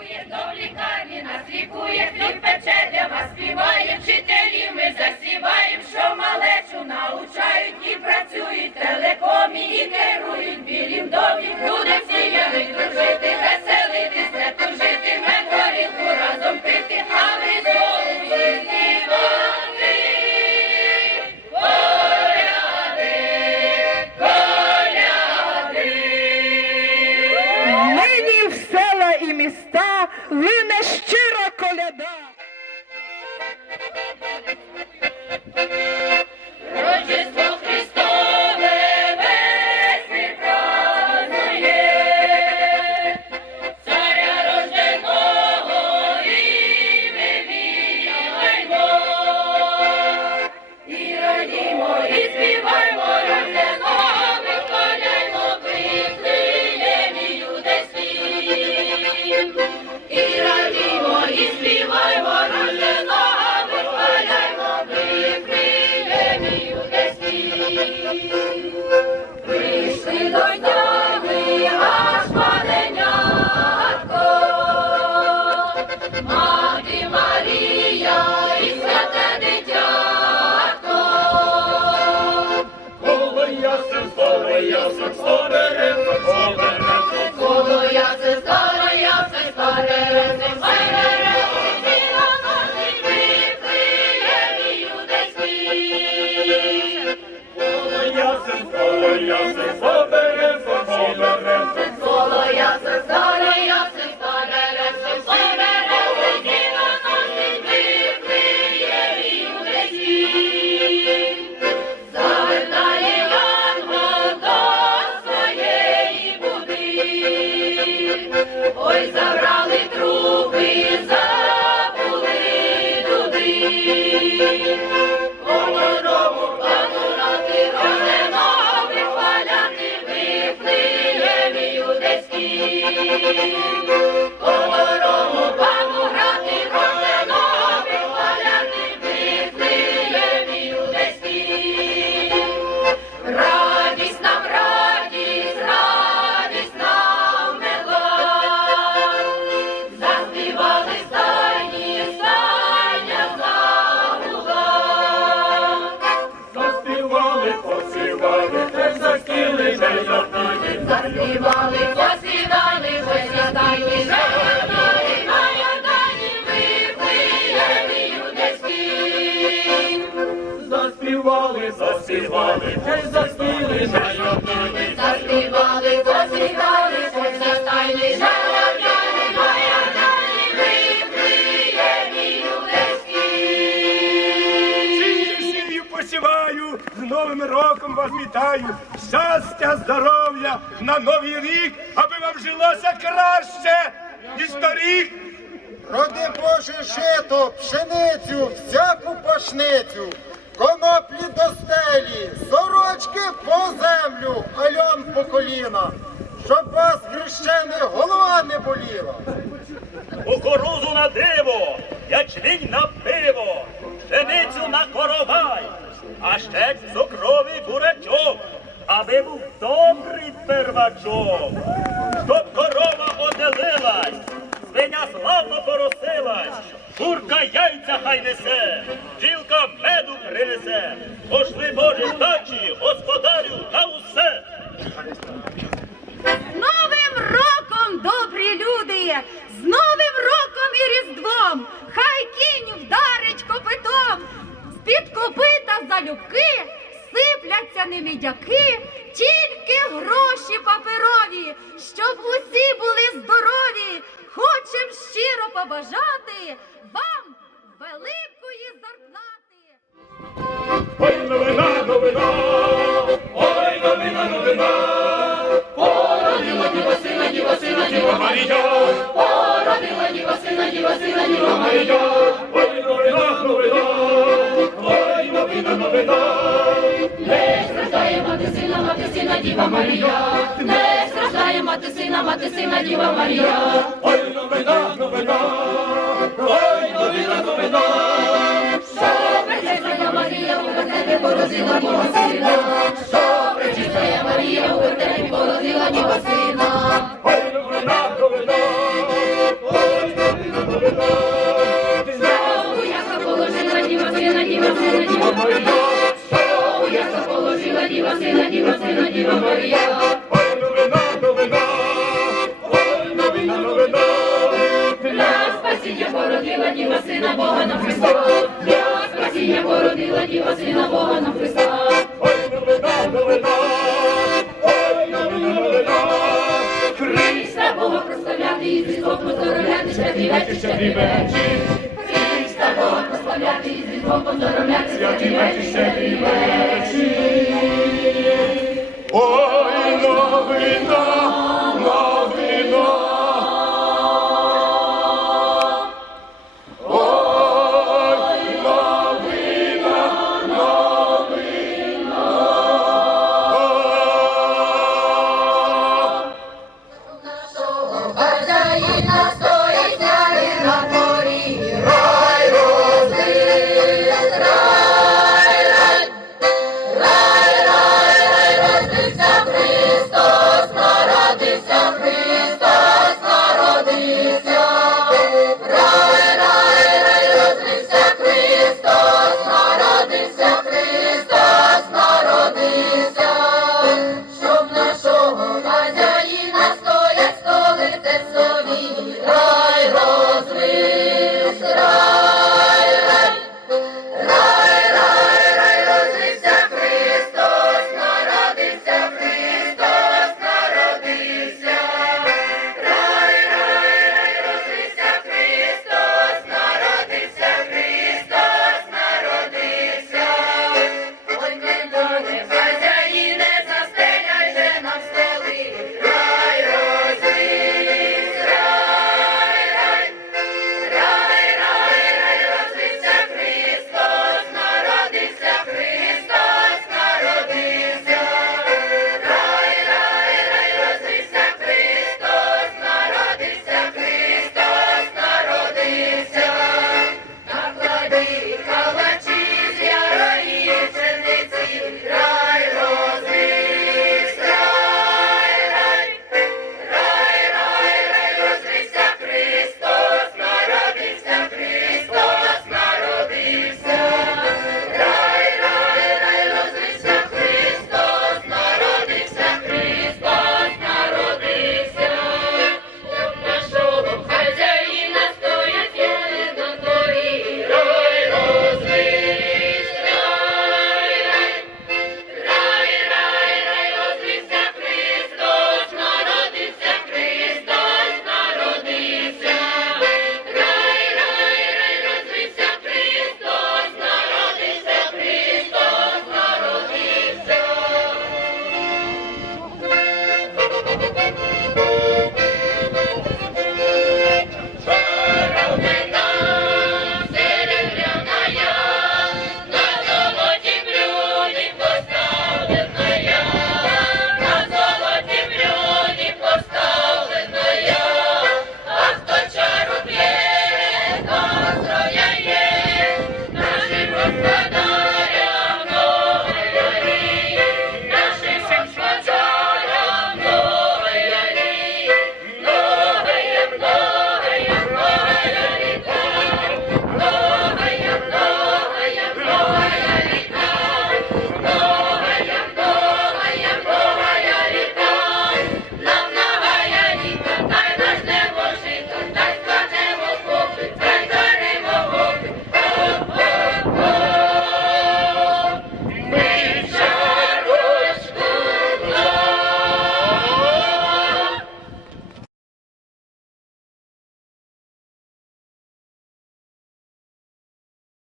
лікує, до лікарні нас лікує, хліб пече для вас співає вчителі. Ми засіваємо, що малечу научають і працюють телекомі і керують білім домі. Люди всі яли дружити, веселитись, не тужити, Прийшли до тями аж маленятко, Мати Марія і святе дитятко. Коло коло ясен, соберем, соберем, вітаю. Щастя, здоров'я на новий рік, аби вам жилося краще, ніж торік. Роди Боже жито, пшеницю, всяку пашницю, коноплі до стелі, сорочки по землю, альон по коліна, щоб вас хрещених голова не боліла. Кукурузу на диво, ячмінь на пиво, пшеницю на коровай, а ще бурячок, аби був добрий первачок, щоб корова оделилась, свиня славно поросилась, курка яйця хай несе, бджілка меду принесе, пошли Боже дачі, господарю на усе. З Новим роком, добрі люди! З Новим роком і Різдвом! Хай кінь вдарить копитом! З-під копита залюбки сипляться немідяки, тільки гроші паперові, щоб усі були здорові. Хочем щиро побажати вам великої сина, Діва Марія. Не страждає мати сина, мати сина, Діва Марія. ой, новина, новина, ой, новина, новина, Що пречистая Марія у вертепі породила мого сина. Що пречистая Марія у вертепі породила Спасительна новина, для спасіння породила діва сина Бога нам Христа, для спасіння породила діва сина Бога нам Христа. Ой, новина, новина, ой, новина, новина. Христа Бога прославляти і Христом поздоровляти, святий вечір, святий вечір. Христа Бога прославляти і Христом поздоровляти, святий вечір, святий вечір. Ой, новина, новина,